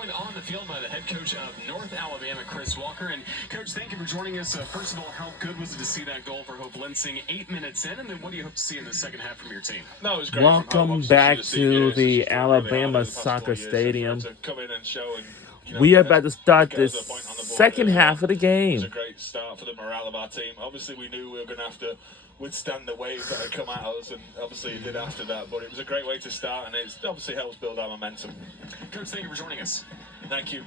On the field by the head coach of North Alabama, Chris Walker. And Coach, thank you for joining us. First of all, how good was it to see that goal for Hope Lansing 8 minutes in? And then what do you hope to see in the second half from your team? No, it was great. Welcome back to the Alabama Soccer Stadium. We are about to start this second half of the game. It was a great start for the morale of our team. Obviously, we knew we were going to have to withstand the wave that had come at us, and obviously it did after that. But it was a great way to start, and it obviously helps build our momentum. Coach, thank you for joining us. Thank you.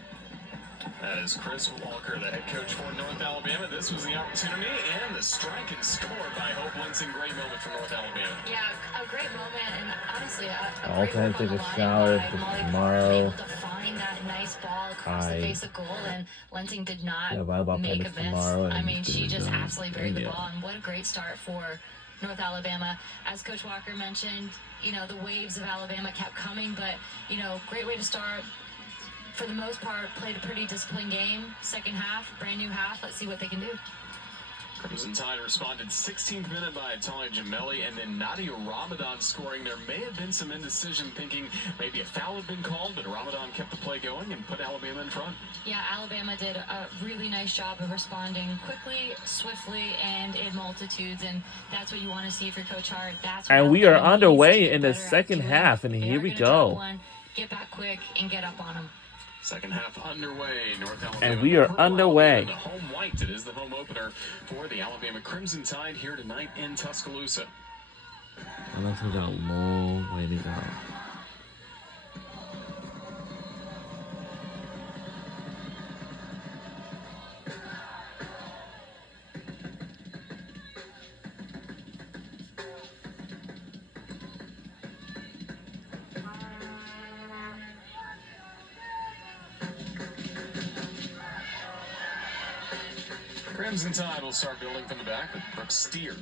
That is Chris Walker, the head coach for North Alabama. This was the opportunity and the strike and score by Hope Lansing. Great moment for North Alabama. Yeah, a great moment, and honestly, I'll try to take a shower for tomorrow. Able to find that nice ball across the face of goal, and Lansing did not make a miss. I mean, she just absolutely buried the ball, and what a great start for North Alabama. As Coach Walker mentioned, the waves of Alabama kept coming, but, great way to start. For the most part, played a pretty disciplined game. Second half, brand new half. Let's see what they can do. Crimson Tide responded 16th minute by Talia Gemelli, and then Nadia Ramadan scoring. There may have been some indecision, thinking maybe a foul had been called, but Ramadan kept the play going and put Alabama in front. Yeah, Alabama did a really nice job of responding quickly, swiftly, and in multitudes, and that's what you want to see for Coach Hart. And we are underway in the second half, and here we go. Get back quick and get up on them. Second half underway. North Alabama. And we are underway. The home white. It is the home opener for the Alabama Crimson Tide here tonight in Tuscaloosa. And that's got a long way to go. Crimson Tide will start building from the back with Brooke Steer.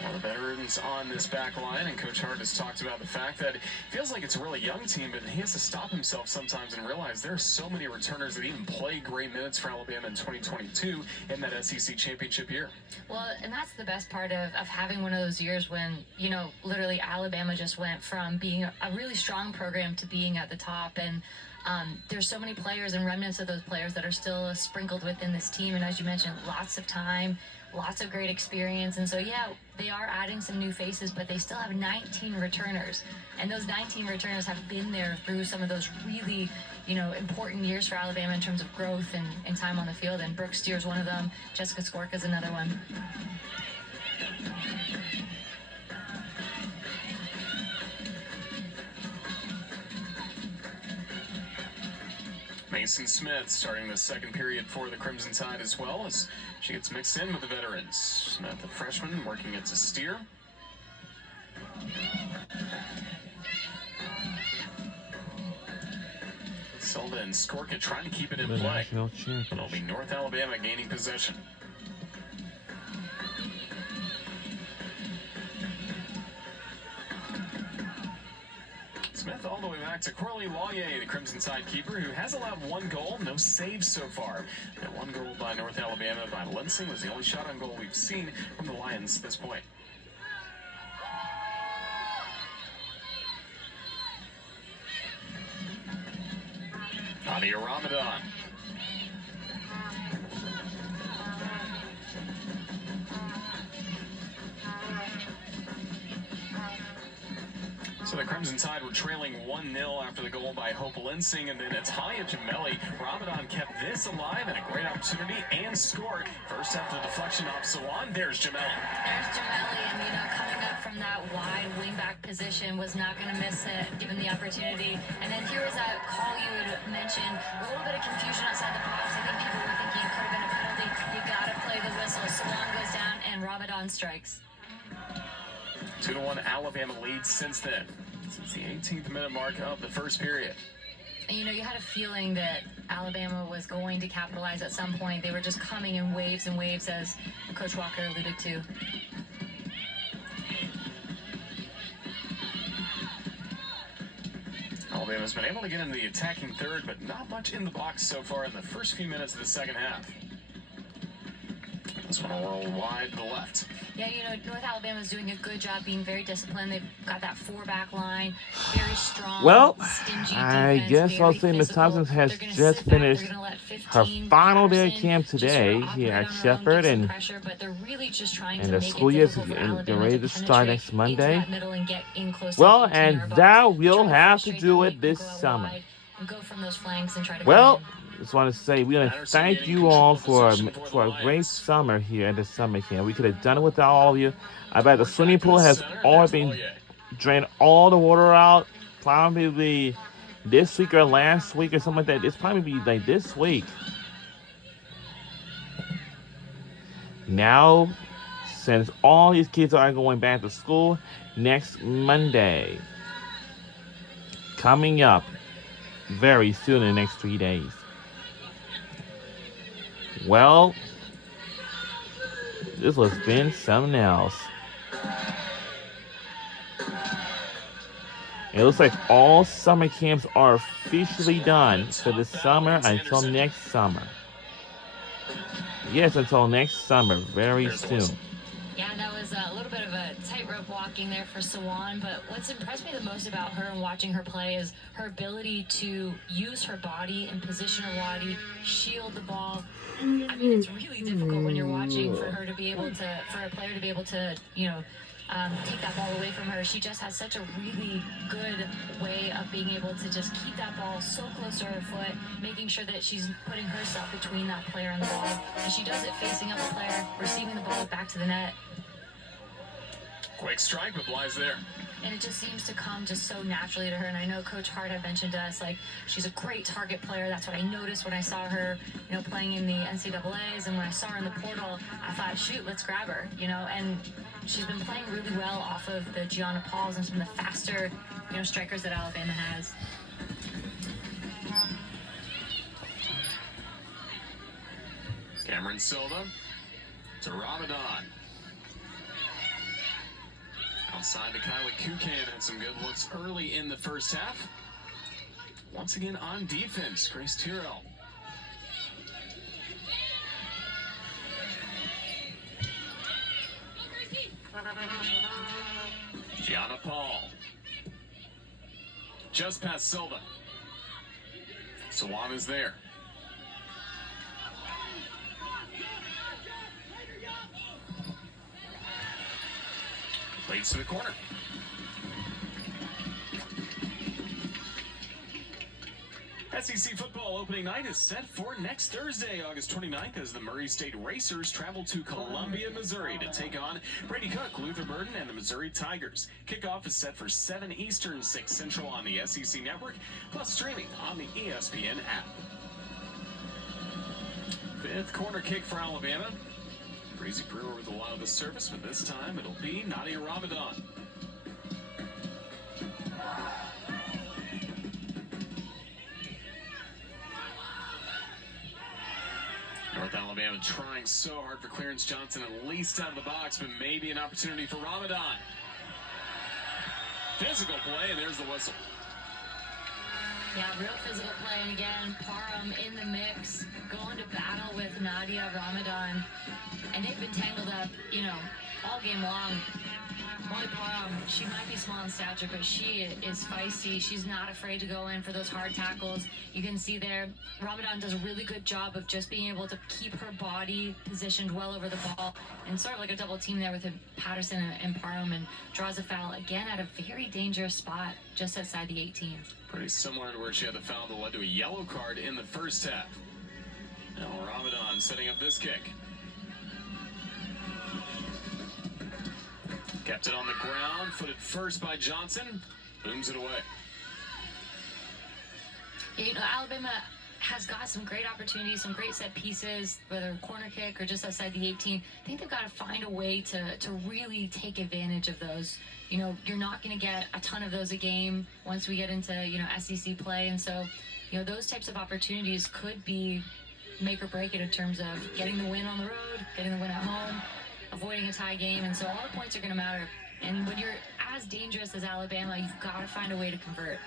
One of the veterans on this back line, and Coach Hart has talked about the fact that it feels like it's a really young team, but he has to stop himself sometimes and realize there are so many returners that even play great minutes for Alabama in 2022 in that SEC championship year. Well, and that's the best part of having one of those years when, literally Alabama just went from being a really strong program to being at the top, and there's so many players and remnants of those players that are still sprinkled within this team. And as you mentioned, lots of time, lots of great experience. And so, yeah, they are adding some new faces, but they still have 19 returners. And those 19 returners have been there through some of those really, important years for Alabama in terms of growth and time on the field. And Brooke Steer is one of them. Jessica Skorka is another one. Mason Smith starting the second period for the Crimson Tide as well as she gets mixed in with the veterans. Smith, the freshman, working it to Steer. Silva and Skorka trying to keep it in play. It'll be North Alabama gaining possession. Smith all the way back to Corley Lawyer, the Crimson Tide keeper, who has allowed one goal, no saves so far. That one goal by North Alabama by Lansing was the only shot on goal we've seen from the Lions at this point. Nadia Ramadan. So the Crimson Tide were trailing 1-0 after the goal by Hope Lansing, and then Talia Gemelli. Ramadan kept this alive and a great opportunity and scored. First after the deflection off Sawan, there's Gemelli. There's Gemelli, and coming up from that wide wingback position, was not going to miss it, given the opportunity. And then here was that call you had mentioned, a little bit of confusion outside the box. I think people were thinking it could have been a penalty. You got to play the whistle. Sawan goes down, and Ramadan strikes. 2-1 Alabama leads since then. Since the 18th minute mark of the first period. And you had a feeling that Alabama was going to capitalize at some point. They were just coming in waves and waves, as Coach Walker alluded to. Alabama's been able to get into the attacking third, but not much in the box so far in the first few minutes of the second half. This one will roll wide to the left. Yeah, North Alabama's doing a good job being very disciplined. They've got that 4-back line, very strong. Well, stingy I defense, guess I'll say Miss physical. Thompson has They're gonna just sit back, finished they're gonna let her 15 final day of Patterson camp just today sort of here operate at on her own, Shepherd, give some and pressure, but they're really just trying the to make school it year is difficult for getting Alabama ready to to start penetrate next into Monday. that middle and get in close to Well, the 15-yard and box, that we'll try to have to frustrate do them, it make them this go out summer. wide, and go from those flanks and try to Well, come in. just want to say we want to Patterson thank gaining you all control of for possession for the a great Lions. summer here at the summer camp. We could have done it without all of you. I bet the swimming Back to pool the has center. already There's been Boye. drained all the water out. Probably this week or last week or something like that. It's probably be like this week. Now, since all these kids are going back to school next Monday, coming up very soon in the next 3 days. Well, this has been something else. It looks like all summer camps are officially done for this summer until next summer. Yes, until next summer, very There's the soon. whistle. Yeah, that was a little bit of a tightrope walking there for Sawan, but what's impressed me the most about her and watching her play is her ability to use her body and position her body, shield the ball. I mean, it's really difficult when you're watching for her to be able to, for a player to be able to, take that ball away from her. She just has such a really good way of being able to just keep that ball so close to her foot, making sure that she's putting herself between that player and the ball. And she does it facing up the player, receiving the ball back to the net. Quick strike, but Bly's there. And it just seems to come just so naturally to her. And I know Coach Hart had mentioned to us, like, she's a great target player. That's what I noticed when I saw her, playing in the NCAAs. And when I saw her in the portal, I thought, shoot, let's grab her, And she's been playing really well off of the Gianna Pauls and some of the faster, strikers that Alabama has. Cameron Silva to Ramadan. Outside to Kylie Kukan, had some good looks early in the first half. Once again on defense, Grace Tyrrell. Gianna Paul. Just past Silva. Sawan is there. Leads to the corner. SEC football opening night is set for next Thursday, August 29th, as the Murray State Racers travel to Columbia, Missouri to take on Brady Cook, Luther Burden, and the Missouri Tigers. Kickoff is set for 7 Eastern, 6 Central on the SEC Network, plus streaming on the ESPN app. Fifth corner kick for Alabama. Breezy Brewer with a lot of the service, but this time it'll be Nadia Ramadan. North Alabama trying so hard for Clarence Johnson, at least out of the box, but maybe an opportunity for Ramadan. Physical play, and there's the whistle. Yeah, real physical play. And again, Parham in the mix, going to battle with Nadia Ramadan. And they've been tangled up, all game long. Molly Parham, she might be small in stature, but she is feisty. She's not afraid to go in for those hard tackles. You can see there, Ramadan does a really good job of just being able to keep her body positioned well over the ball, and sort of like a double team there with Patterson and Parham, and draws a foul again at a very dangerous spot just outside the 18. Pretty similar to where she had the foul that led to a yellow card in the first half. Now Ramadan setting up this kick. Kept it on the ground, footed first by Johnson, booms it away. Yeah, Alabama has got some great opportunities, some great set pieces, whether corner kick or just outside the 18. I think they've got to find a way to really take advantage of those. You're not going to get a ton of those a game once we get into, SEC play. And so, those types of opportunities could be make or break it in terms of getting the win on the road, getting the win at home, avoiding a tie game. And so all the points are going to matter. And when you're as dangerous as Alabama, you've got to find a way to convert.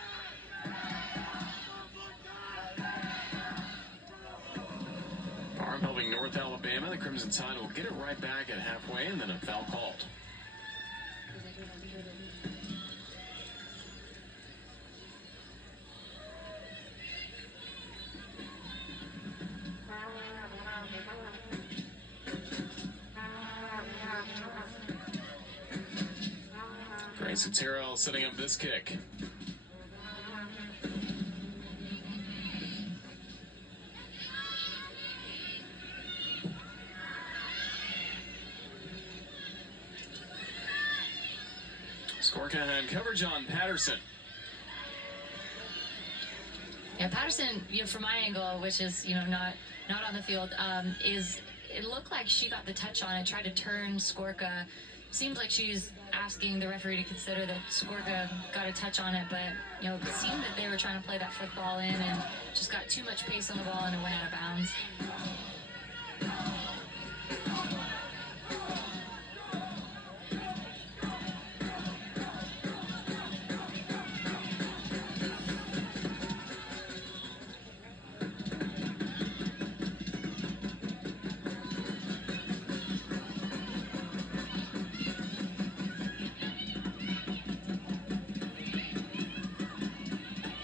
Parham helping North North Alabama. The Crimson Tide will get it right back at halfway, and then a foul called. Gracie Terrell setting up this kick. Skorka had coverage on Patterson. Yeah, Patterson, from my angle, which is not on the field, it looked like she got the touch on it, tried to turn Skorka. Seems like she's asking the referee to consider that Skorka got a touch on it, but it seemed that they were trying to play that football in and just got too much pace on the ball and it went out of bounds.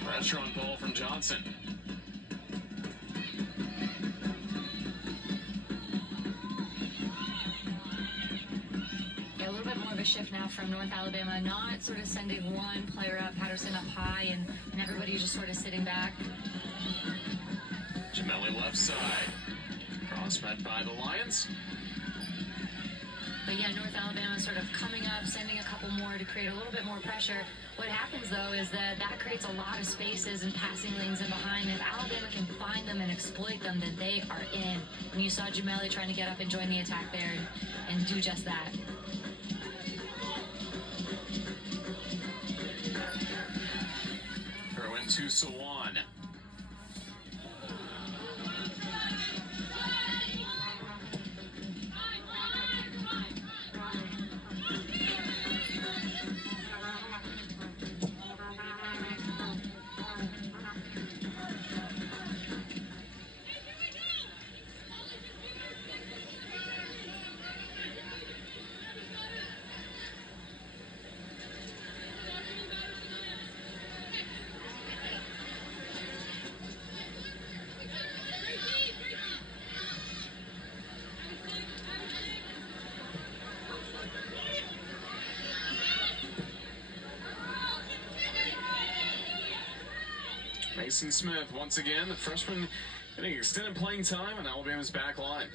Pressure on ball from Johnson. Yeah, a little bit more of a shift now from North Alabama, not sort of sending one player up, Patterson up high, and everybody just sort of sitting back. Gemelli left side. Cross met by the Lions. But yeah, North Alabama sort of coming up, sending a couple more to create a little bit more pressure. What happens, though, is that creates a lot of spaces and passing lanes in behind. If Alabama can find them and exploit them, then they are in. And you saw Gemelli trying to get up and join the attack there and do just that. Throw into Sawan. Mason Smith, once again, the freshman getting extended playing time on Alabama's back line.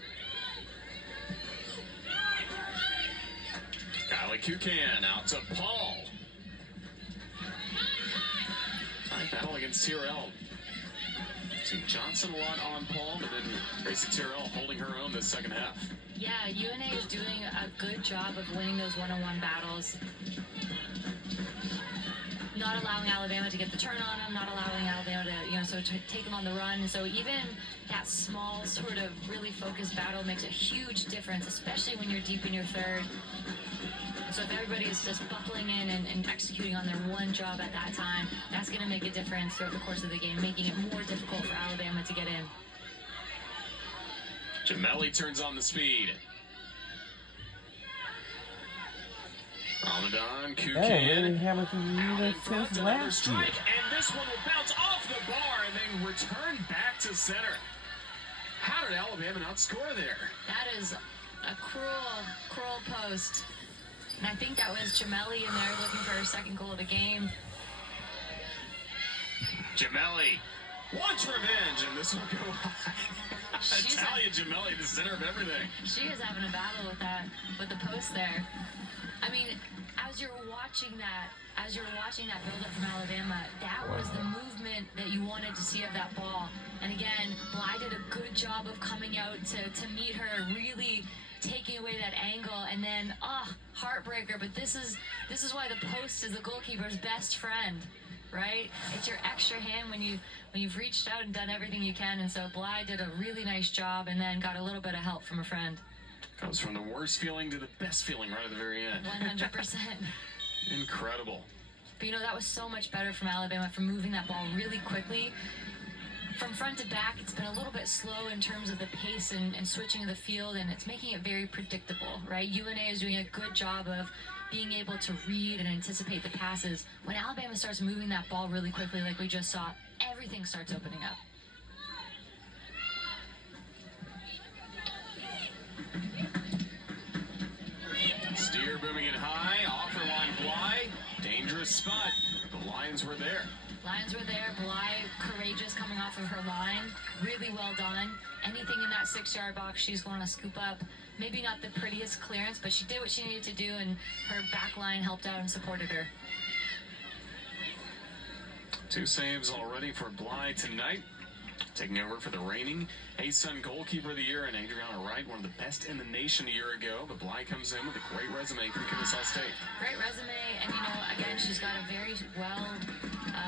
Kylie Kukan out to Paul. Tight battle against Tyrell. See Johnson a lot on Paul, but then Gracie Tyrell holding her own this second half. Yeah, UNA is doing a good job of winning those one-on-one battles. Not allowing Alabama to get the turn on them, not allowing Alabama to take them on the run. And so even that small sort of really focused battle makes a huge difference, especially when you're deep in your third. And so if everybody is just buckling in and executing on their one job at that time, that's going to make a difference throughout the course of the game, making it more difficult for Alabama to get in. Gemelli turns on the speed. Ramadan, Kukan. Hey, Hamilton needed since last year. And this one will bounce off the bar and then return back to center. How did Alabama not score there? That is a cruel post. And I think that was Gemelli in there looking for her second goal of the game. Gemelli wants revenge, and this will go high. Italia Gemelli, the center of everything. She is having a battle with the post there. I mean, as you're watching that build-up from Alabama, that was the movement that you wanted to see of that ball. And again, Bly did a good job of coming out to meet her, really taking away that angle, and then heartbreaker. But this is why the post is the goalkeeper's best friend, right? It's your extra hand when you've reached out and done everything you can. And so Bly did a really nice job, and then got a little bit of help from a friend. Goes from the worst feeling to the best feeling right at the very end. 100%. Incredible. But that was so much better from Alabama for moving that ball really quickly. from front to back, it's been a little bit slow in terms of the pace and switching of the field, and it's making it very predictable, right? UNA is doing a good job of being able to read and anticipate the passes. When Alabama starts moving that ball really quickly like we just saw, everything starts opening up. Steer booming it high, offer line Bly, dangerous spot. The Lions were there. Lions were there. Bly, courageous coming off of her line. Really well done. Anything in that 6-yard box, she's going to scoop up. Maybe not the prettiest clearance, but she did what she needed to do, and her back line helped out and supported her. 2 saves already for Bly tonight. Taking over for the reigning ASUN goalkeeper of the year and Adriana Wright, one of the best in the nation a year ago. But Bly comes in with a great resume from Kennesaw State. Great resume, and again, she's got a very well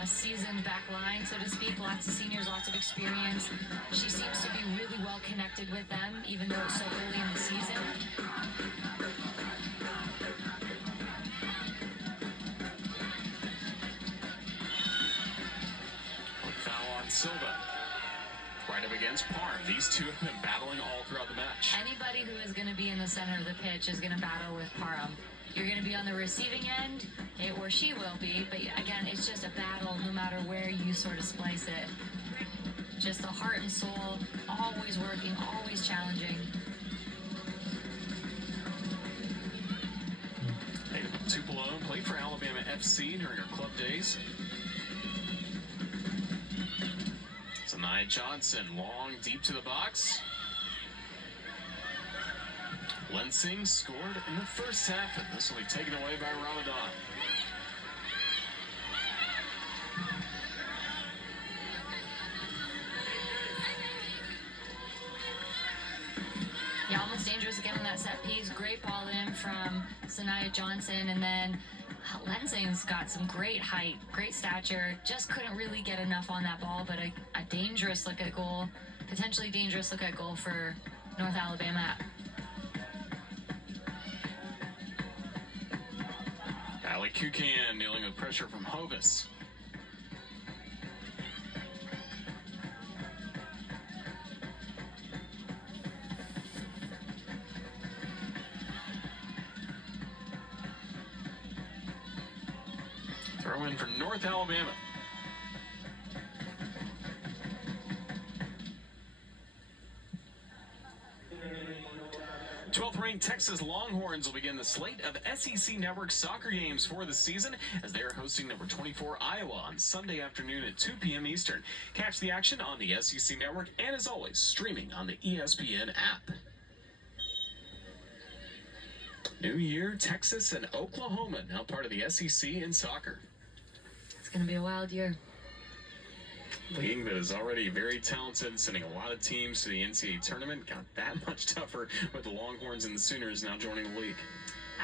seasoned back line, so to speak. Lots of seniors, lots of experience. She seems to be really well connected with them, even though it's so early in the season. Foul on Silva. Right up against Parham. These two have been battling all throughout the match. Anybody who is going to be in the center of the pitch is going to battle with Parham. You're going to be on the receiving end, or she will be, but again, it's just a battle no matter where you sort of splice it. Just the heart and soul, always working, always challenging. Hayden Tupelo played for Alabama FC during her club days. Sanaya Johnson, long, deep to the box. Lensing scored in the first half, and this will be taken away by Ramadan. Yeah, almost dangerous again on that set piece. Great ball in from Sanaya Johnson, and then Lensing's got some great height, great stature. Just couldn't really get enough on that ball, but a dangerous look at goal, potentially dangerous look at goal for North Alabama. Allie Kukan dealing with pressure from Hovis. Throw in for North Alabama. Ranked Texas Longhorns will begin the slate of SEC Network soccer games for the season as they are hosting number 24 Iowa on Sunday afternoon at 2 p.m. Eastern. Catch the action on the SEC Network and, as always, streaming on the ESPN app. New year, Texas and Oklahoma now part of the SEC in soccer. It's going to be a wild year. League that is already very talented, sending a lot of teams to the NCAA tournament, got that much tougher with the Longhorns and the Sooners now joining the league.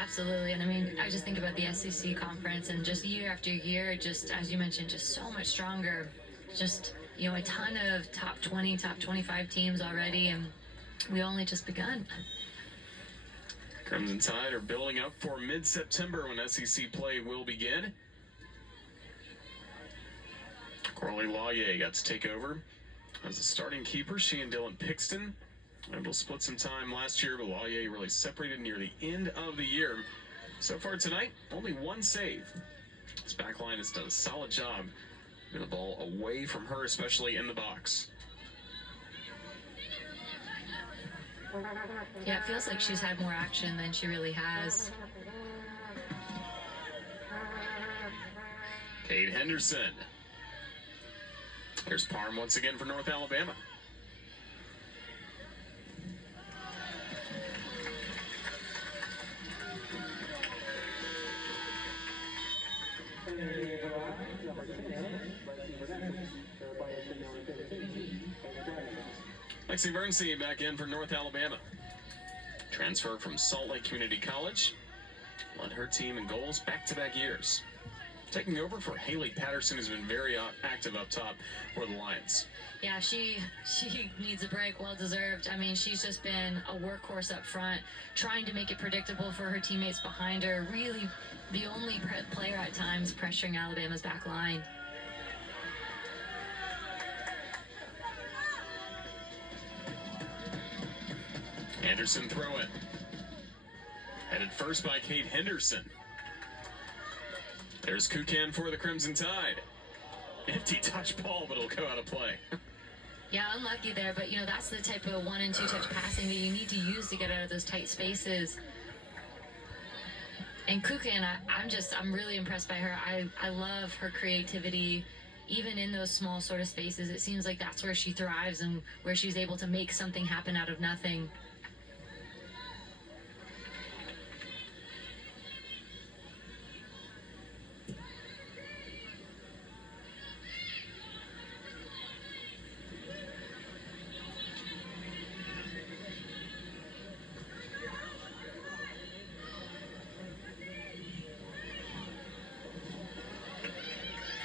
Absolutely, and I mean, I just think about the SEC conference and just year after year, just as you mentioned, just so much stronger. Just, a ton of top 20, top 25 teams already, and we only just begun. Crimson Tide are building up for mid-September when SEC play will begin. Coralie Lawyer got to take over as a starting keeper. She and Dylan Pixton able to split some time last year, but Lawyer really separated near the end of the year. So far tonight, only 1 save. This back line has done a solid job getting the ball away from her, especially in the box. Yeah, it feels like she's had more action than she really has. Kate Henderson. Here's Parham once again for North Alabama. Lexi Bernstein back in for North Alabama. Transfer from Salt Lake Community College. Led her team in goals back-to-back years. Taking over for Haley Patterson, who's been very active up top for the Lions. Yeah, she needs a break, well deserved. I mean, she's just been a workhorse up front, trying to make it predictable for her teammates behind her. Really, the only player at times pressuring Alabama's back line. Anderson throw it. Headed first by Kate Henderson. There's Kukan for the Crimson Tide. Empty touch ball, but it'll go out of play. Yeah, unlucky there, but that's the type of 1 and 2 touch passing that you need to use to get out of those tight spaces. And Kukan, I'm really impressed by her. I love her creativity, even in those small sort of spaces. It seems like that's where she thrives and where she's able to make something happen out of nothing.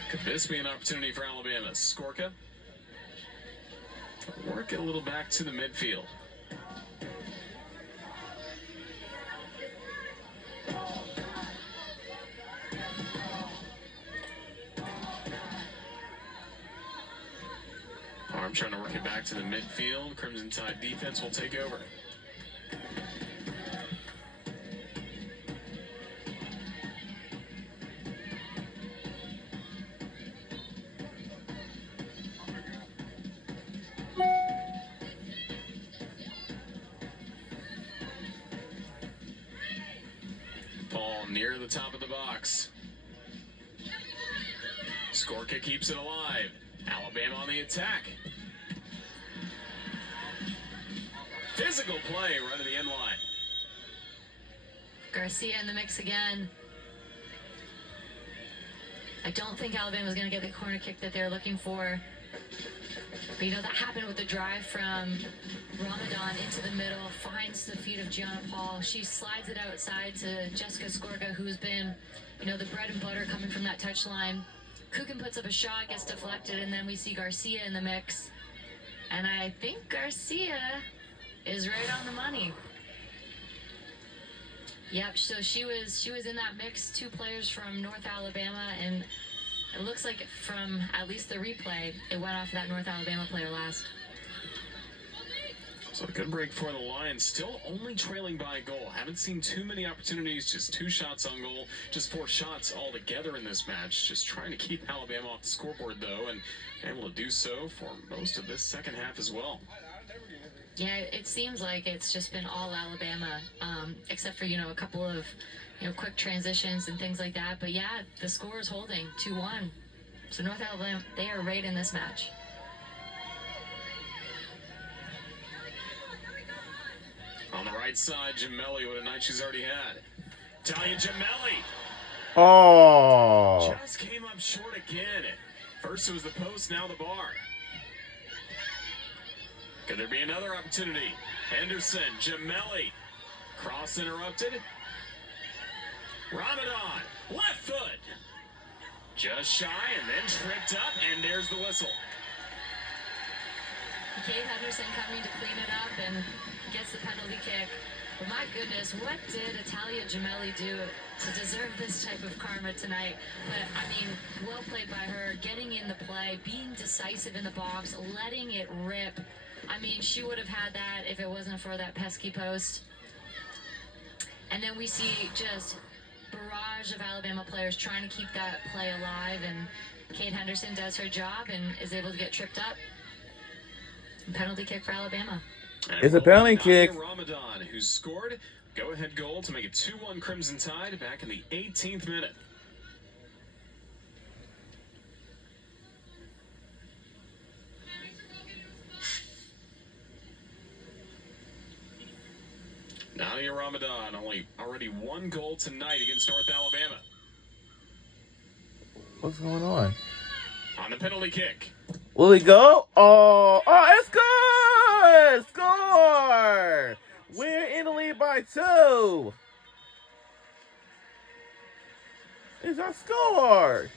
Could this be an opportunity for Alabama? Skorka. Work it a little back to the midfield. Arm trying to work it back to the midfield. Crimson Tide defense will take over. Ball near the top of the box. Skorka keeps it alive. Alabama on the attack. Physical play right to the end line. Garcia in the mix again. I don't think Alabama's going to get the corner kick that they're looking for. But that happened with the drive from Ramadan into the middle, finds the feet of Gianna Paul. She slides it outside to Jessica Skorka, who's been, the bread and butter coming from that touchline. Kukan puts up a shot, gets deflected, and then we see Garcia in the mix. And I think Garcia is right on the money. Yep, so she was in that mix, 2 players from North Alabama, and it looks like from at least the replay, it went off that North Alabama player last. So a good break for the Lions, still only trailing by a goal. Haven't seen too many opportunities, just 2 shots on goal, just 4 shots altogether in this match. Just trying to keep Alabama off the scoreboard, though, and able to do so for most of this second half as well. Yeah, it seems like it's just been all Alabama, except for, a couple of, quick transitions and things like that. But yeah, the score is holding 2-1. So North Alabama, they are right in this match. On the right side, Gemelli, what a night she's already had. Talia Gemelli. Oh. Just came up short again. First it was the post, now the bar. Could there be another opportunity? Henderson, Gemelli. Cross interrupted. Ramadan, left foot. Just shy and then tripped up, and there's the whistle. Kate Henderson coming to clean it up and gets the penalty kick. But my goodness, what did Talia Gemelli do to deserve this type of karma tonight? But, well played by her, getting in the play, being decisive in the box, letting it rip. She would have had that if it wasn't for that pesky post. And then we see just barrage of Alabama players trying to keep that play alive, and Kate Henderson does her job and is able to get tripped up. Penalty kick for Alabama. It's a penalty kick. Ramadan, who scored go-ahead goal to make it 2-1 Crimson Tide back in the 18th minute. Nadia Ramadan, already 1 goal tonight against North Alabama. What's going on? On the penalty kick. Will he go? Oh, it's good! Score! We're in the lead by 2. It's a score!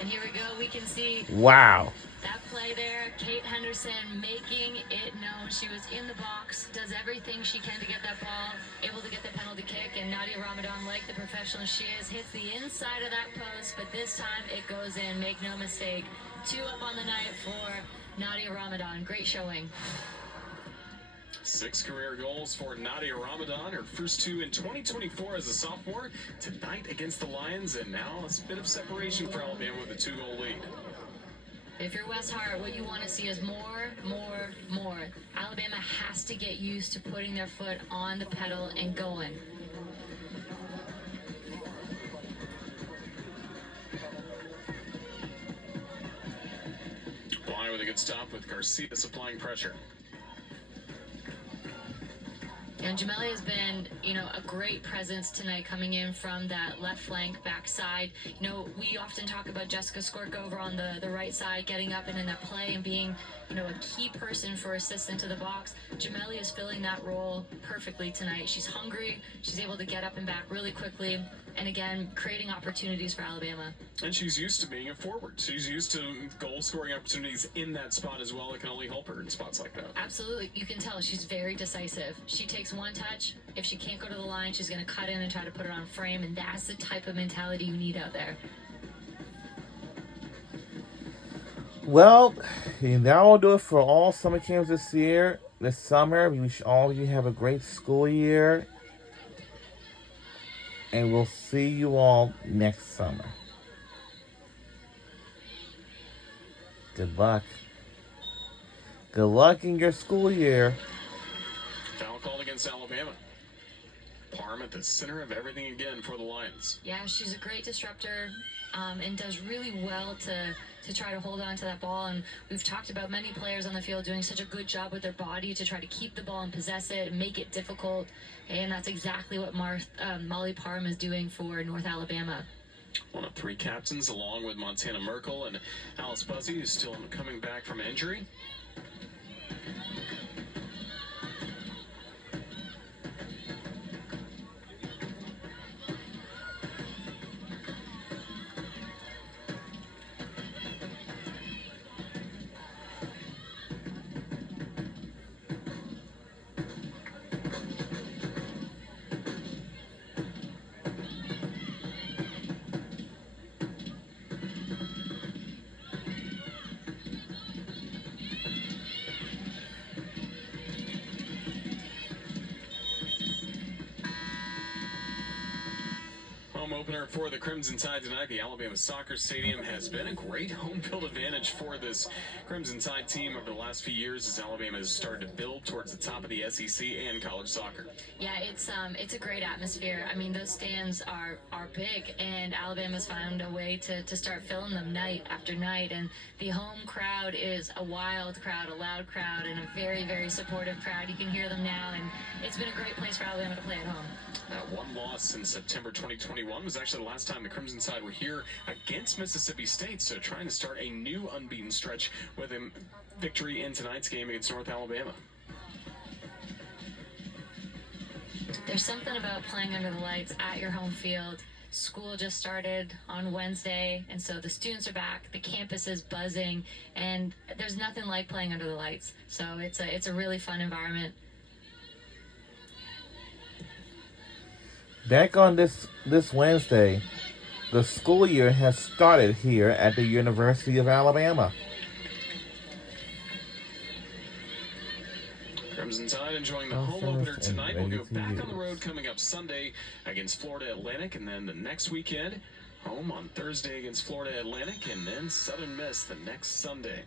And here we go, we can see Wow. that play there. Kate Henderson making it known. She was in the box, does everything she can to get that ball, able to get the penalty kick, and Nadia Ramadan, like the professional she is, hits the inside of that post, but this time it goes in. Make no mistake. 2 up on the night for Nadia Ramadan. Great showing. 6 career goals for Nadia Ramadan, her first 2 in 2024 as a sophomore, tonight against the Lions, and now a bit of separation for Alabama with a 2-goal lead. If you're West Hart, what you want to see is more. Alabama has to get used to putting their foot on the pedal and going. Bly with a good stop with Garcia supplying pressure. And Jamelia has been, a great presence tonight coming in from that left flank backside. We often talk about Jessica Skorka over on the right side, getting up and in that play and being, a key person for assist into the box. Jamelia is filling that role perfectly tonight. She's hungry. She's able to get up and back really quickly. And again, creating opportunities for Alabama. And she's used to being a forward. She's used to goal-scoring opportunities in that spot as well. It can only help her in spots like that. Absolutely. You can tell she's very decisive. She takes one touch. If she can't go to the line, she's going to cut in and try to put it on frame. And that's the type of mentality you need out there. Well, that will do it for all summer camps this summer. We wish all of you have a great school year. And we'll see you all next summer. Good luck. Good luck in your school year. Foul called against Alabama. Parham at the center of everything again for the Lions. Yeah, she's a great disruptor and does really well to try to hold on to that ball. And we've talked about many players on the field doing such a good job with their body to try to keep the ball and possess it and make it difficult. And that's exactly what Molly Parham is doing for North Alabama. One of 3 captains, along with Montana Merkel and Alice Buzzy, who's still coming back from injury. Opener for the Crimson Tide tonight. The Alabama Soccer Stadium has been a great home field advantage for this Crimson Tide team over the last few years as Alabama has started to build towards the top of the SEC and college soccer. Yeah, it's a great atmosphere. I mean, those stands are big, and Alabama's found a way to start filling them night after night. And the home crowd is a wild crowd, a loud crowd, and a very, very supportive crowd. You can hear them now, and it's been a great place for Alabama to play at home. That one loss in September 2021 was actually the last time the Crimson Tide were here against Mississippi State, so trying to start a new unbeaten stretch with a victory in tonight's game against North Alabama. There's something about playing under the lights at your home field. School just started on Wednesday, and so the students are back, the campus is buzzing, and there's nothing like playing under the lights. So it's a really fun environment. Back on this Wednesday, the school year has started here at the University of Alabama. Crimson Tide enjoying the home opener tonight. We'll go back on the road coming up Sunday against Florida Atlantic, and then the next weekend, home on Thursday against Florida Atlantic, and then Southern Miss the next Sunday.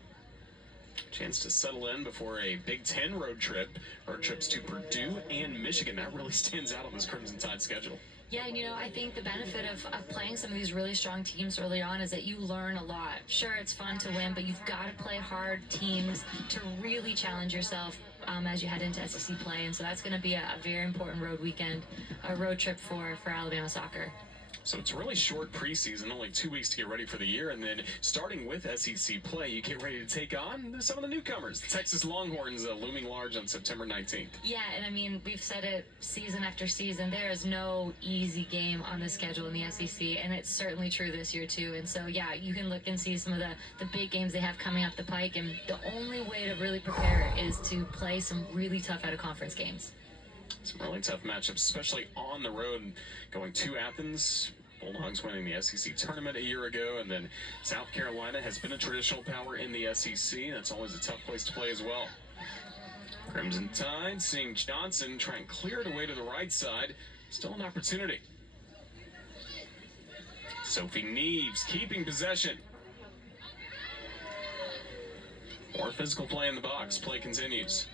Chance to settle in before a Big Ten road trips to Purdue and Michigan. That really stands out on this Crimson Tide schedule. Yeah, and I think the benefit of playing some of these really strong teams early on is that you learn a lot. Sure, it's fun to win, but you've got to play hard teams to really challenge yourself as you head into SEC play. And so that's going to be a very important road trip for Alabama soccer. So it's a really short preseason, only 2 weeks to get ready for the year, and then starting with SEC play, you get ready to take on some of the newcomers. The Texas Longhorns looming large on September 19th. Yeah, and I mean, we've said it season after season, there is no easy game on the schedule in the SEC, and it's certainly true this year too. And so, yeah, you can look and see some of the big games they have coming up the pike, and the only way to really prepare is to play some really tough out-of-conference games. Some really tough matchups, especially on the road, going to Athens. Bulldogs winning the SEC tournament a year ago, and then South Carolina has been a traditional power in the SEC. That's always a tough place to play as well. Crimson Tide seeing Johnson try and clear it away to the right side. Still an opportunity. Sophie Neves keeping possession. More physical play in the box. Play continues.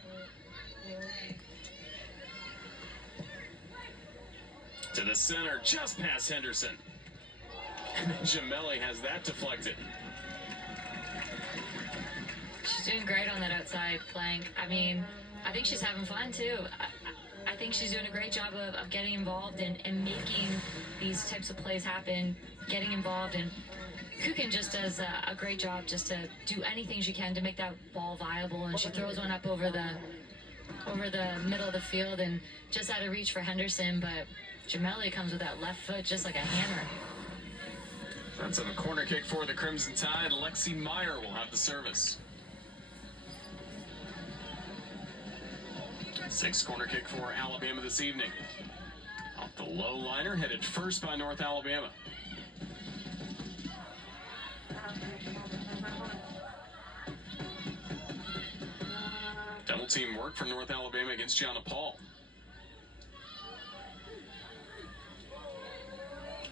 To the center, just past Henderson. And then Gemelli has that deflected. She's doing great on that outside flank. I mean, I think she's having fun too. I think she's doing a great job of getting involved and making these types of plays happen, getting involved. And Kukin just does a great job just to do anything she can to make that ball viable. And she throws one up over the middle of the field and just out of reach for Henderson, but Gemelli comes with that left foot just like a hammer. That's on the corner kick for the Crimson Tide. Lexi Meyer will have the service. 6th corner kick for Alabama this evening. Off the low liner, headed first by North Alabama. Double team work for North Alabama against Gianna Paul.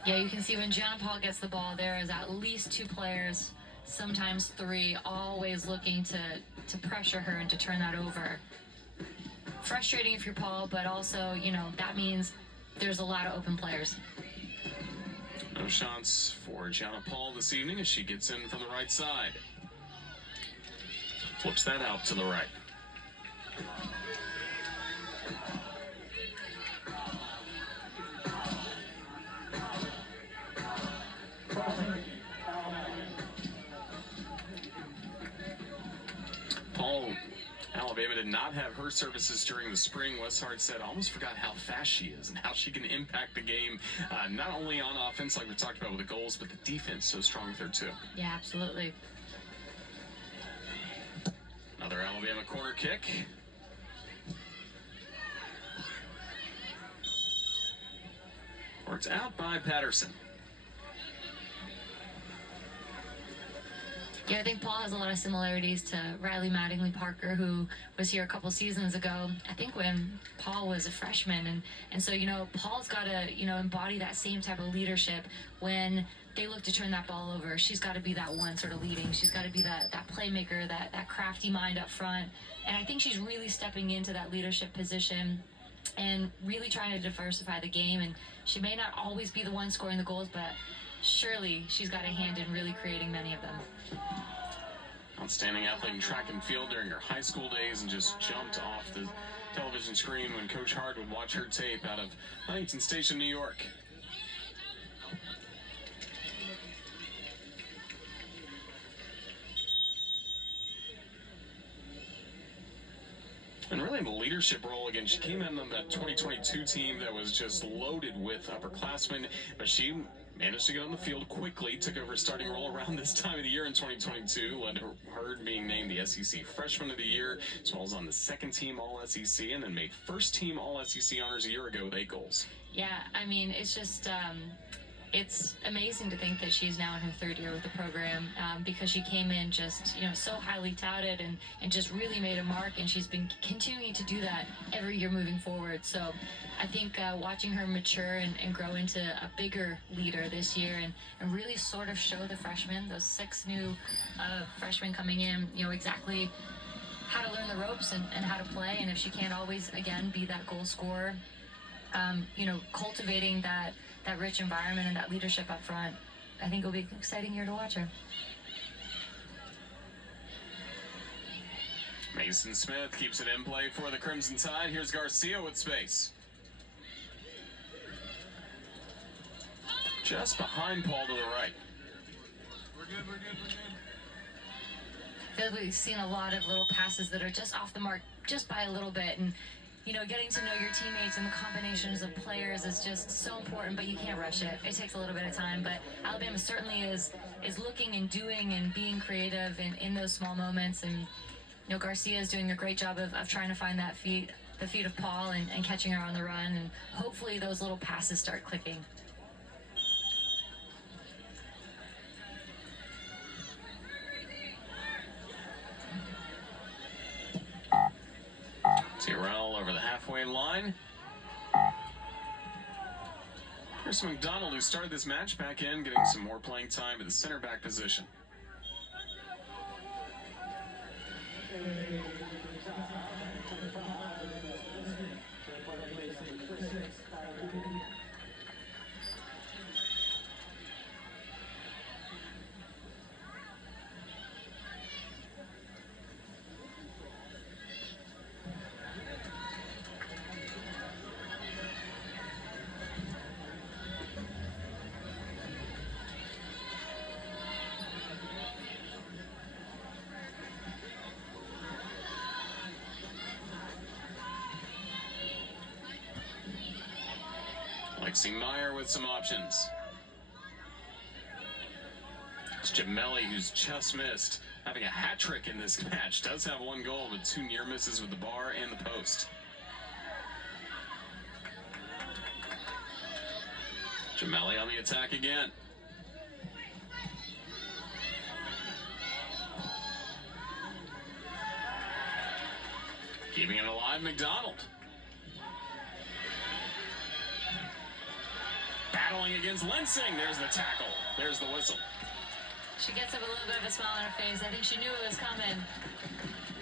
Yeah, you can see when Gianna Paul gets the ball, there is at least 2 players, sometimes 3, always looking to pressure her and to turn that over. Frustrating if you're Paul, but also, you know, that means there's a lot of open players. No shots for Gianna Paul this evening as she gets in from the right side. Flips that out to the right. Paul, Alabama did not have her services during the spring. Westhard said, I almost forgot how fast she is and how she can impact the game, not only on offense like we talked about with the goals, but the defense so strong with her too. Yeah, absolutely. Another Alabama corner kick. Worked out by Patterson. Yeah, I think Paul has a lot of similarities to Riley Mattingly Parker, who was here a couple seasons ago, I think when Paul was a freshman. And so, you know, Paul's got to, you know, embody that same type of leadership when they look to turn that ball over. She's got to be that one sort of leading. She's got to be that playmaker, that crafty mind up front. And I think she's really stepping into that leadership position and really trying to diversify the game. And she may not always be the one scoring the goals, but surely she's got a hand in really creating many of them. Outstanding athlete in track and field during her high school days and just jumped off the television screen when Coach Hart would watch her tape out of Huntington Station, New York. And really in the leadership role, again, she came in on that 2022 team that was just loaded with upperclassmen, but she managed to get on the field quickly, took over a starting role around this time of the year in 2022, led her being named the SEC Freshman of the Year, as well as on the second team All-SEC, and then made first team All-SEC honors a year ago with 8 goals. Yeah, I mean, it's just, it's amazing to think that she's now in her 3rd year with the program, because she came in just, you know, so highly touted and just really made a mark, and she's been continuing to do that every year moving forward. So I think watching her mature and grow into a bigger leader this year and really sort of show the freshmen, those 6 new freshmen coming in, you know, exactly how to learn the ropes and how to play. And if she can't always, again, be that goal scorer, you know, cultivating that rich environment and that leadership up front, I think it'll be an exciting year to watch her. Mason Smith keeps it in play for the Crimson Tide. Here's Garcia with space. just behind Paul to the right. I feel like we've seen a lot of little passes that are just off the mark just by a little bit, and getting to know your teammates and the combinations of players is just so important, but you can't rush it. It takes a little bit of time, but Alabama certainly is looking and doing and being creative in those small moments, and Garcia is doing a great job of trying to find the feet of Paul and catching her on the run, and hopefully those little passes start clicking. Tyrell over the halfway line. Here's McDonald, who started this match back in, getting some more playing time at the center back position. Lexi Meyer with some options. It's Gemelli, who's just missed, having a hat trick in this match. Does have one goal, but 2 near misses with the bar and the post. Gemelli on the attack again. Keeping it alive, McDonald. Battling against Lensing. There's the tackle. There's the whistle. She gets up a little bit of a smile on her face. I think she knew it was coming.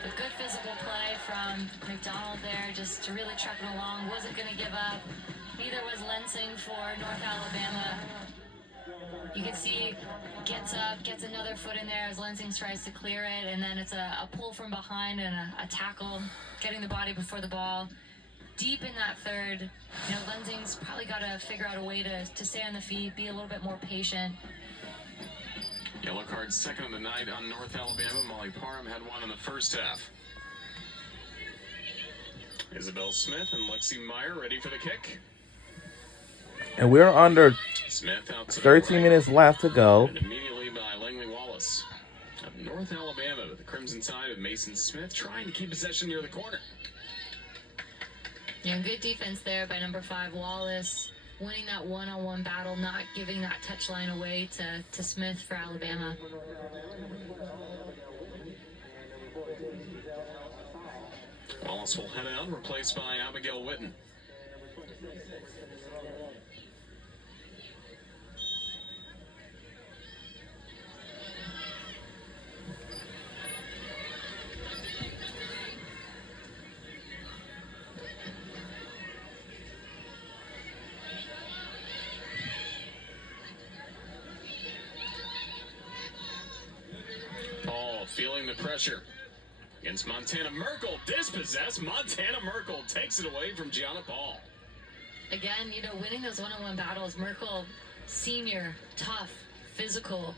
A good physical play from McDonald there, just to really truck it along. Wasn't going to give up. Neither was Lensing for North Alabama. You can see gets up, gets another foot in there as Lensing tries to clear it, and then it's a pull from behind and a tackle, getting the body before the ball. Deep in that third, Lensing's probably got to figure out a way to stay on the feet, be a little bit more patient. Yellow card second of the night on North Alabama. Molly Parham had one in the first half. Isabel Smith and Lexi Meyer ready for the kick. And we're under Smith out to 13 minutes left to go. And immediately by Langley Wallace. Of North Alabama with the Crimson Tide of Mason Smith trying to keep possession near the corner. Yeah, good defense there by number 5, Wallace. Winning that one-on-one battle, not giving that touchline away to Smith for Alabama. Wallace will head out, replaced by Abigail Witten. Paul feeling the pressure against Montana Merkel. Dispossessed. Montana Merkel takes it away from Gianna Paul. Again, winning those one-on-one battles, Merkel, senior, tough, physical,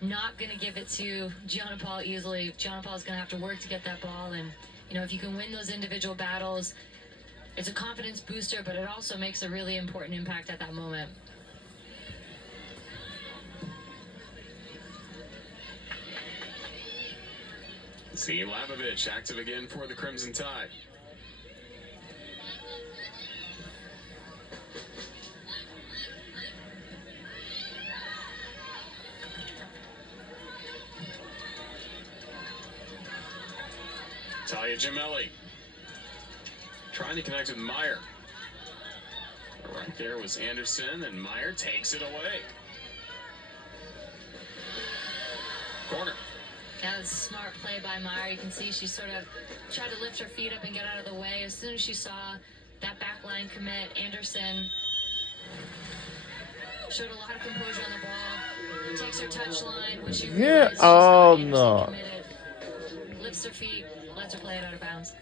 not going to give it to Gianna Paul easily. Gianna Paul's going to have to work to get that ball, and if you can win those individual battles, it's a confidence booster, but it also makes a really important impact at that moment. See Labovich active again for the Crimson Tide. Talia Gemelli trying to connect with Meyer. Right there was Anderson, and Meyer takes it away. Corner. That was a smart play by Meyer. You can see she sort of tried to lift her feet up and get out of the way. As soon as she saw that back line commit, Anderson showed a lot of composure on the ball. Takes her touch line when she realized she saw Anderson committed. Lifts her feet, lets her play it out of bounds.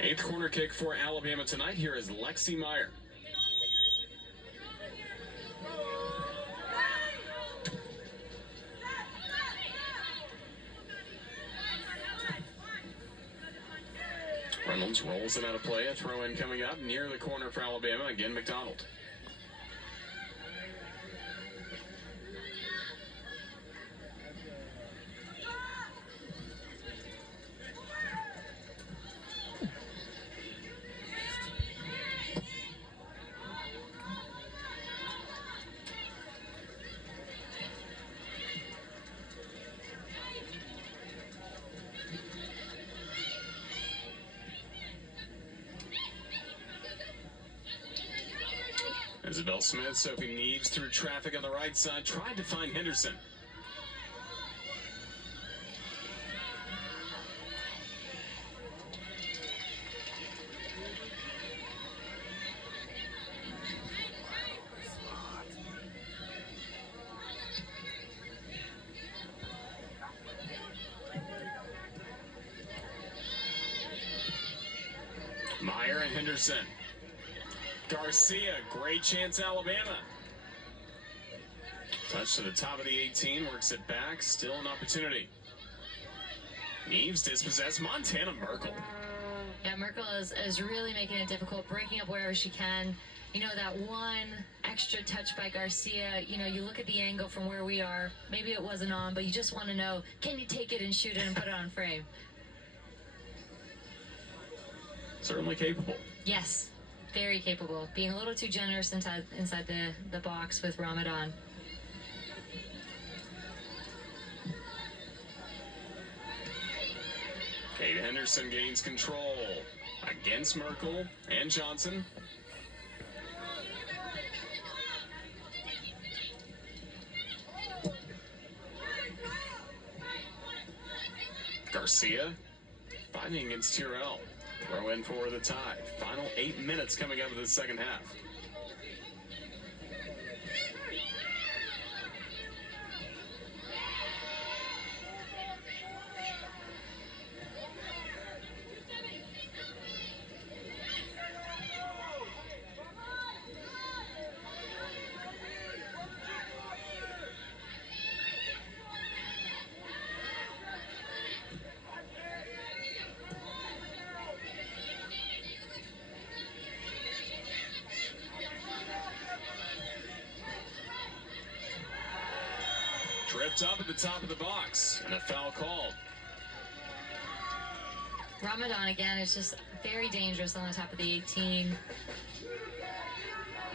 Eighth corner kick for Alabama tonight. Here is Lexi Meyer. Reynolds rolls it out of play. A throw in coming up near the corner for Alabama. Again, McDonald. Isabel Smith, Sophie Neves through traffic on the right side, tried to find Henderson. Meyer and Henderson. Garcia, great chance, Alabama. Touch to the top of the 18, works it back, still an opportunity. Neves dispossessed, Montana Merkel. Yeah, Merkel is really making it difficult, breaking up wherever she can. You know, that one extra touch by Garcia, you know, you look at the angle from where we are, maybe it wasn't on, but you just want to know, can you take it and shoot it and put it on frame? Certainly capable. Yes. Very capable. Being a little too generous inside the box with Ramadan. Kate Henderson gains control against Merkel and Johnson. Garcia fighting against Tyrell. Throw in for the tie. Final 8 minutes coming up in the second half. Tripped up at the top of the box, and a foul called. Ramadan, again, is just very dangerous on the top of the 18.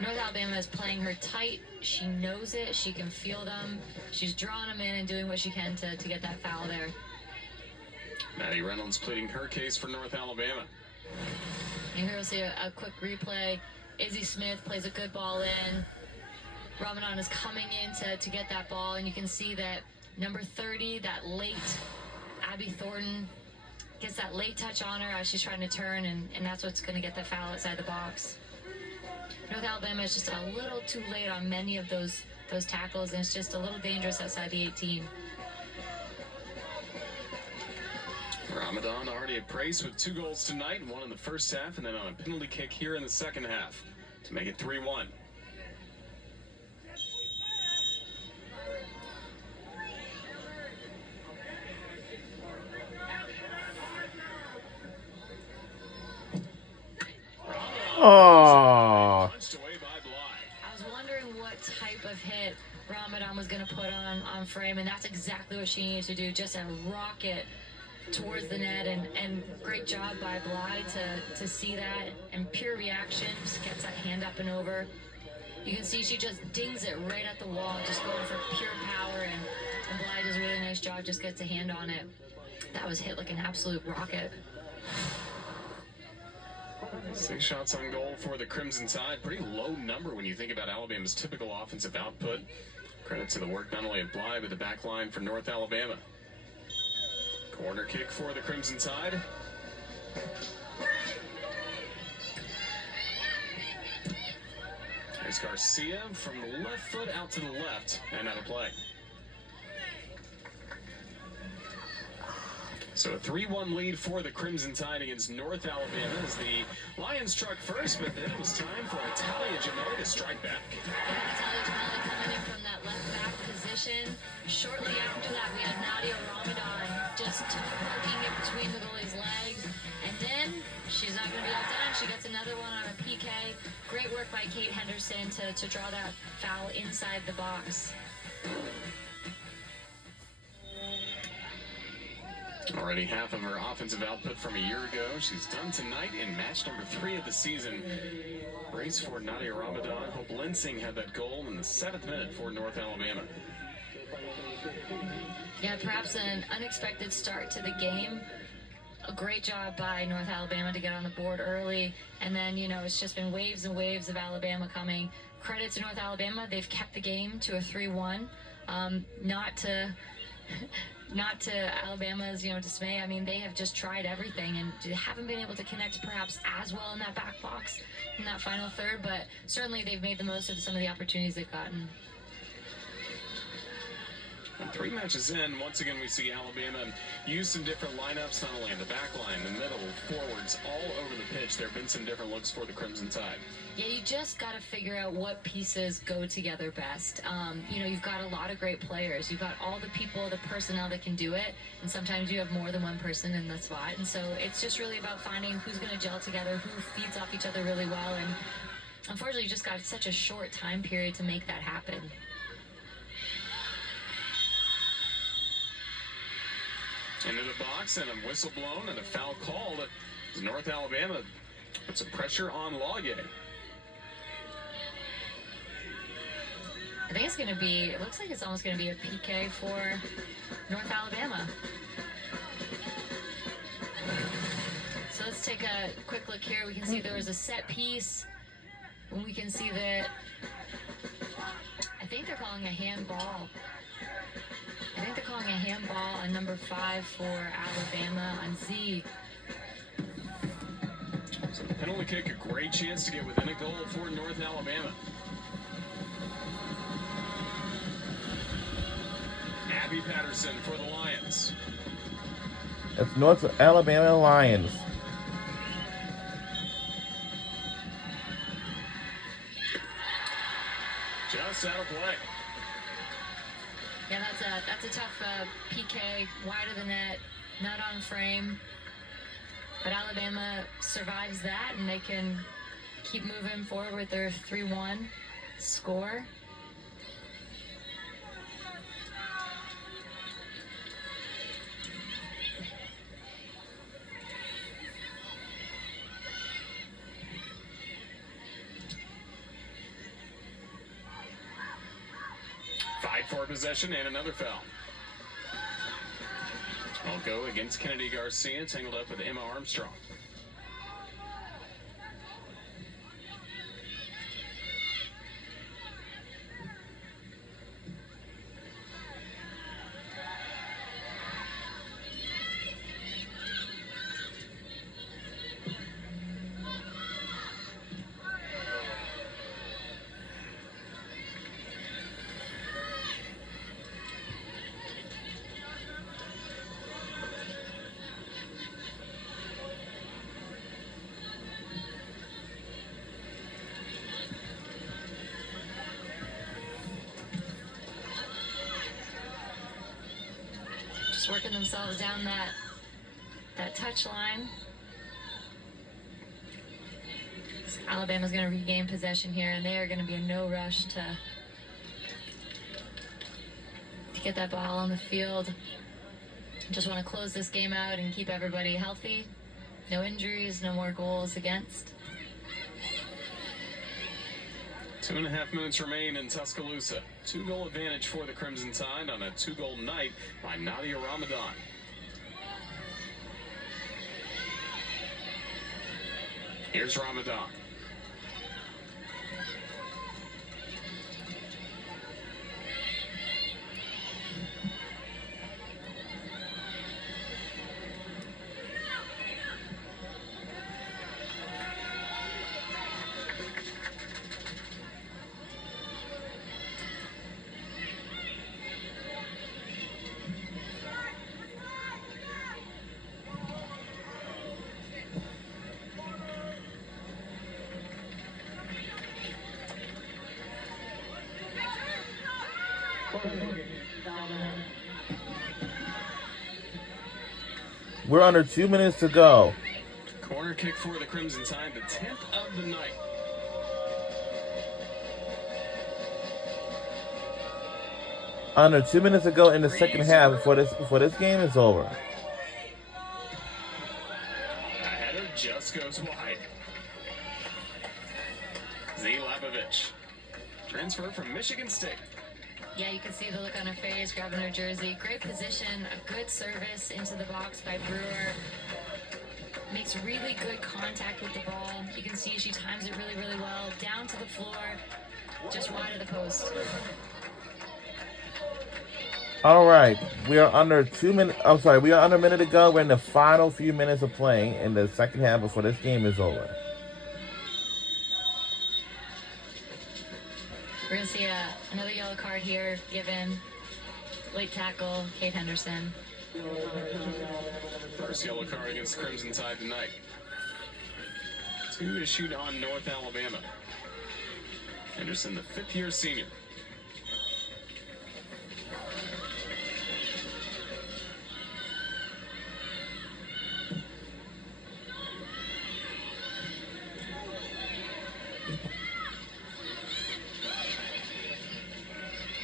North Alabama is playing her tight. She knows it. She can feel them. She's drawing them in and doing what she can to get that foul there. Maddie Reynolds pleading her case for North Alabama. And here we'll see a quick replay. Izzy Smith plays a good ball in. Ramadan is coming in to get that ball, and you can see that number 30, that late Abby Thornton, gets that late touch on her as she's trying to turn, and that's what's going to get the foul outside the box. North Alabama is just a little too late on many of those tackles, and it's just a little dangerous outside the 18. Ramadan already at brace with 2 goals tonight, one in the first half, and then on a penalty kick here in the second half to make it 3-1. Oh. Punched away by Bly. I was wondering what type of hit Ramadan was going to put on frame, and that's exactly what she needed to do, just a rocket towards the net, and great job by Bly to see that, and pure reaction, just gets that hand up and over. You can see she just dings it right at the wall, just going for pure power, and Bly does a really nice job, just gets a hand on it. That was hit like an absolute rocket. 6 shots on goal for the Crimson Tide. Pretty low number when you think about Alabama's typical offensive output. Credit to the work not only of Bly, but the back line for North Alabama. Corner kick for the Crimson Tide. There's Garcia from the left foot out to the left and out of play. So a 3-1 lead for the Crimson Tide against North Alabama as the Lions struck first, but then it was time for Italia Jamali to strike back. Italia Jamali coming in from that left back position. Shortly after that, we had Nadia Ramadan just poking it between the goalie's legs. And then she's not going to be outdone. She gets another one on a PK. Great work by Kate Henderson to draw that foul inside the box. Already half of her offensive output from a year ago. She's done tonight in match number 3 of the season. Brace for Nadia Ramadan. Hope Lensing had that goal in the 7th minute for North Alabama. Yeah, perhaps an unexpected start to the game. A great job by North Alabama to get on the board early. And then, it's just been waves and waves of Alabama coming. Credit to North Alabama. They've kept the game to a 3-1. Not to Alabama's, dismay. I mean, they have just tried everything and haven't been able to connect perhaps as well in that back box in that final third, but certainly they've made the most of some of the opportunities they've gotten. And 3 matches in, once again we see Alabama use some different lineups, not only in the back line, the middle, forwards, all over the pitch. There have been some different looks for the Crimson Tide. Yeah, you just got to figure out what pieces go together best. You've got a lot of great players. You've got all the people, the personnel that can do it, and sometimes you have more than one person in the spot. And so it's just really about finding who's going to gel together, who feeds off each other really well. And unfortunately, you just got such a short time period to make that happen. Into the box and a whistle blown and a foul called as North Alabama puts some pressure on Lage. I think it's going to be, it looks like it's almost going to be a PK for North Alabama. So let's take a quick look here. We can see there was a set piece. And we can see that, I think they're calling a handball. I think they're calling a handball on number 5 for Alabama on Z. So the penalty kick, a great chance to get within a goal for North Alabama. Abby Patterson for the Lions. It's North Alabama Lions. Just out of play. Yeah, that's a tough PK, wide of the net, not on frame. But Alabama survives that, and they can keep moving forward with their 3-1 score. Fight for possession and another foul. I'll go against Kennedy Garcia, tangled up with Emma Armstrong. Working themselves down that touch line. So Alabama's going to regain possession here, and they are going to be in no rush to get that ball on the field. Just want to close this game out and keep everybody healthy. No injuries, no more goals against. 2.5 minutes remain in Tuscaloosa. 2-goal advantage for the Crimson Tide on a 2-goal night by Nadia Ramadan. Here's Ramadan. We're under 2 minutes to go. Corner kick for the Crimson Tide, the 10th of the night. Under 2 minutes to go in the second half before this game is over. A header just goes wide. Z. Lapovich, transfer from Michigan State. Yeah, you can see the look on her face, grabbing her jersey. Great position, a good service into the box by Brewer. Makes really good contact with the ball. You can see she times it really, really well. Down to the floor, just wide of the post. All right, we are under 2 minutes. I'm sorry, we are under a minute to go. We're in the final few minutes of playing in the second half before this game is over. We're going to see another yellow card here given. Late tackle, Kate Henderson. First yellow card against Crimson Tide tonight. 2 issued on North Alabama. Henderson, the 5th-year senior.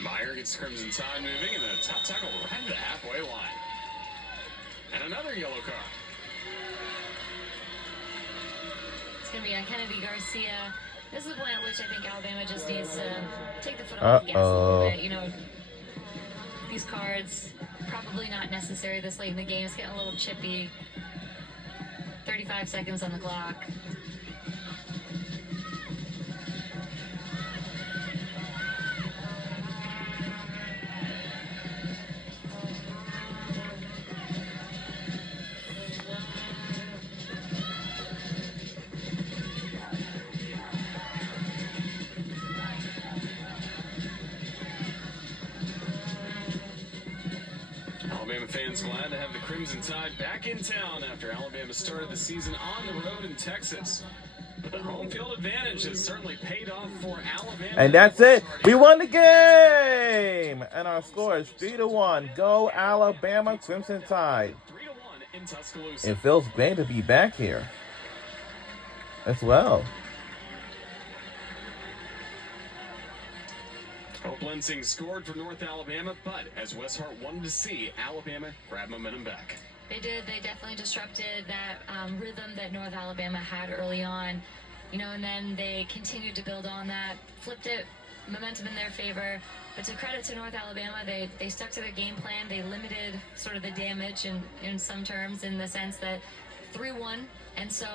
Meyer gets Crimson Tide moving, and a top tackle right to the halfway line. And another yellow card. It's going to be on Kennedy Garcia. This is the point at which I think Alabama just needs to take the foot off the gas a little bit. You know, these cards, probably not necessary this late in the game. It's getting a little chippy. 35 seconds on the clock. Alabama fans glad to have the Crimson Tide back in town after Alabama started the season on the road in Texas. But the home field advantage has certainly paid off for Alabama. And that's it. We won the game. And our score is 3-1. Go Alabama Crimson Tide. 3-1 in Tuscaloosa. It feels great to be back here as well. Hope Lensing scored for North Alabama, but as Westhart wanted to see Alabama grab momentum back. They did. They definitely disrupted that rhythm that North Alabama had early on, you know, and then they continued to build on that, flipped it, momentum in their favor. But to credit to North Alabama, they stuck to their game plan. They limited sort of the damage in some terms, in the sense that 3-1. And so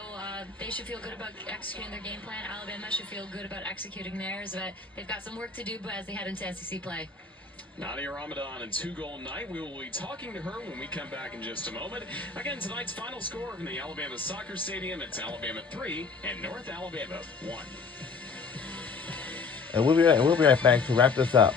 they should feel good about executing their game plan. Alabama should feel good about executing theirs, but they've got some work to do as they head into SEC play. Nadia Ramadan and 2-goal night. We will be talking to her when we come back in just a moment. Again, tonight's final score from the Alabama Soccer Stadium. It's Alabama 3 and North Alabama 1. And we'll be right back to wrap this up.